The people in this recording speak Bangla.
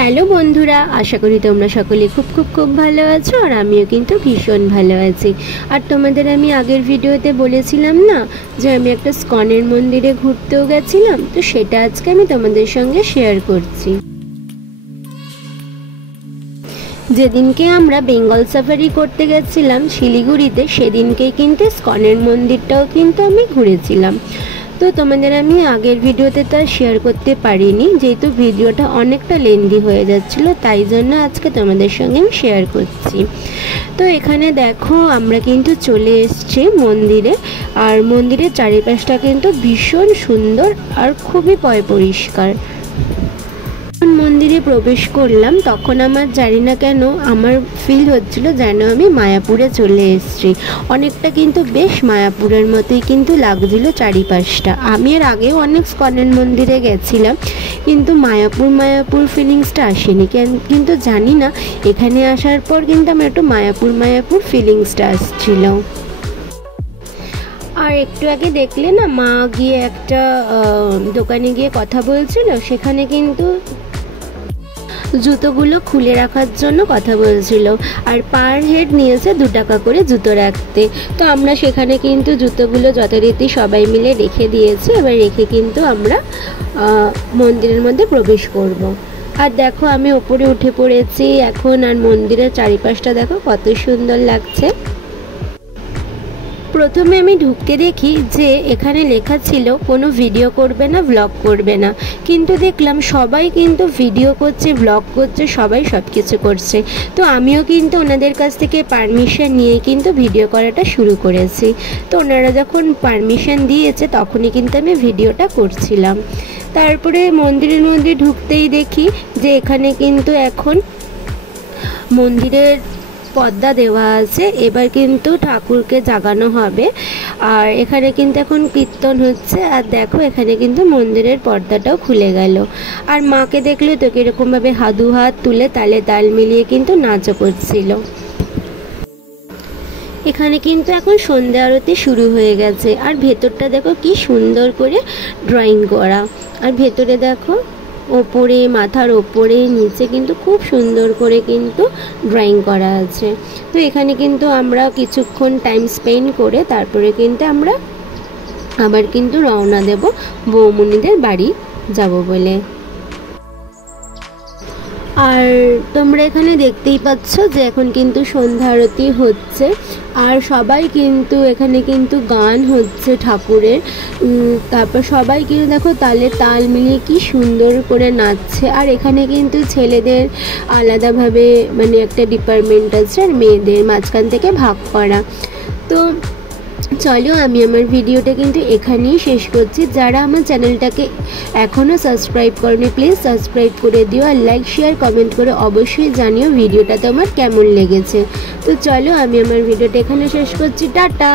হ্যালো বন্ধুরা, আশা করি তোমরা সকলে খুব ভালো আছো। আর আমিও কিন্তু ভীষণ ভালো আছি। আর তোমাদের আমি আগের ভিডিওতে বলেছিলাম না যে আমি একটা স্কনের মন্দিরে ঘুরতেও গেছিলাম, তো সেটা আজকে আমি তোমাদের সঙ্গে শেয়ার করছি। যেদিনকে আমরা বেঙ্গল সাফারি করতে গেছিলাম শিলিগুড়িতে, সেদিনকেই কিন্তু স্কনের মন্দিরটাও কিন্তু আমি ঘুরেছিলাম। তো তোমাদের আমি আগের ভিডিওতে তো শেয়ার করতে পারিনি, যেহেতু ভিডিওটা অনেকটা লেন্দি হয়ে যাচ্ছিল, তাই জন্য আজকে তোমাদের সঙ্গে আমি শেয়ার করছি। তো এখানে দেখো আমরা কিন্তু চলে এসেছি মন্দিরে। আর মন্দিরের চারিপাশটা কিন্তু ভীষণ সুন্দর আর খুবই পরিষ্কার। মন্দিরে প্রবেশ করলাম, তখন আমার জানি না কেন আমার ফিল হচ্ছিল যেন আমি মায়াপুরে চলে এসেছি। অনেকটা কিন্তু বেশ মায়াপুরের মতোই কিন্তু লাগছিল চারিপাশটা। আমি এর আগেও অনেক স্কনের মন্দিরে গেছিলাম, কিন্তু মায়াপুর ফিলিংসটা আসেনি। কিন্তু জানি না এখানে আসার পর কিন্তু আমার একটু মায়াপুর ফিলিংসটা আসছিল। আর একটু আগে দেখলে না, মা গিয়ে একটা দোকানে গিয়ে কথা বলছিল, সেখানে কিন্তু জুতোগুলো খুলে রাখার জন্য কথা বলছিল। আর পার হেড নিয়েছে 2 টাকা করে জুতো রাখতে। তো আমরা সেখানে কিন্তু জুতোগুলো যথারীতি সবাই মিলে রেখে দিয়েছি। এবার রেখে কিন্তু আমরা মন্দিরের মধ্যে প্রবেশ করব। আর দেখো আমি ওপরে উঠে পড়েছি এখন। আর মন্দিরের চারিপাশটা দেখো কত সুন্দর লাগছে। প্রথমে আমি ঢুকতে দেখি যে এখানে লেখা ছিল কোনো ভিডিও করবে না, ব্লগ করবে না। কিন্তু দেখলাম সবাই কিন্তু ভিডিও করছে, ব্লগ করছে, সবাই সব কিছু করছে। তো আমিও কিন্তু ওনাদের কাছ থেকে পারমিশন নিয়ে কিন্তু ভিডিও করাটা শুরু করেছি। তো ওনারা যখন পারমিশন দিয়েছে তখনই কিন্তু আমি ভিডিওটা করছিলাম। তারপরে মন্দিরের মধ্যে ঢুকতেই দেখি যে এখানে কিন্তু এখন মন্দিরের পর্দা দেওয়া আছে। এবার কিন্তু ঠাকুরকে জাগানো হবে। আর এখানে কিন্তু এখন কীর্তন হচ্ছে। আর দেখো এখানে কিন্তু মন্দিরের পর্দাটাও খুলে গেল। আর মাকে দেখলে তো কীরকমভাবে হাত তুলে তালে তাল মিলিয়ে কিন্তু নাচও করছিল। এখানে কিন্তু এখন সন্ধ্যা আরতি শুরু হয়ে গেছে। আর ভেতরটা দেখো কি সুন্দর করে ড্রয়িং করা। আর ভেতরে দেখো ওপরে, মাথার ওপরে, নিচে কিন্তু খুব সুন্দর করে কিন্তু ড্রয়িং করা আছে। তো এখানে কিন্তু আমরা কিছুক্ষণ টাইম স্পেন্ড করে তারপরে কিন্তু আমরা আবার কিন্তু রওনা দেব বৌমনিদের বাড়ি যাব বলে। আর তোমরা এখানে দেখতেই পাচ্ছ যে এখন কিন্তু সন্ধ্যা আরতি হচ্ছে। আর সবাই কিন্তু এখানে কিন্তু গান হচ্ছে ঠাকুরের। তারপর সবাই কিন্তু দেখো তালে তাল মিলিয়ে কি সুন্দর করে নাচছে। আর এখানে কিন্তু ছেলেদের আলাদাভাবে মানে একটা ডিপার্টমেন্ট আছে, আর মেয়েদের মাঝখান থেকে ভাগ করা। তো চলো আমি আমার ভিডিওটা কিন্তু এখানেই শেষ করছি। যারা আমার চ্যানেলটাকে এখনও সাবস্ক্রাইব করনি, প্লিজ সাবস্ক্রাইব করে দিও। আর লাইক, শেয়ার, কমেন্ট করে অবশ্যই জানিও ভিডিওটা তোমার কেমন লেগেছে। তো চলো আমি আমার ভিডিওটা এখানে শেষ করছি। টাটা।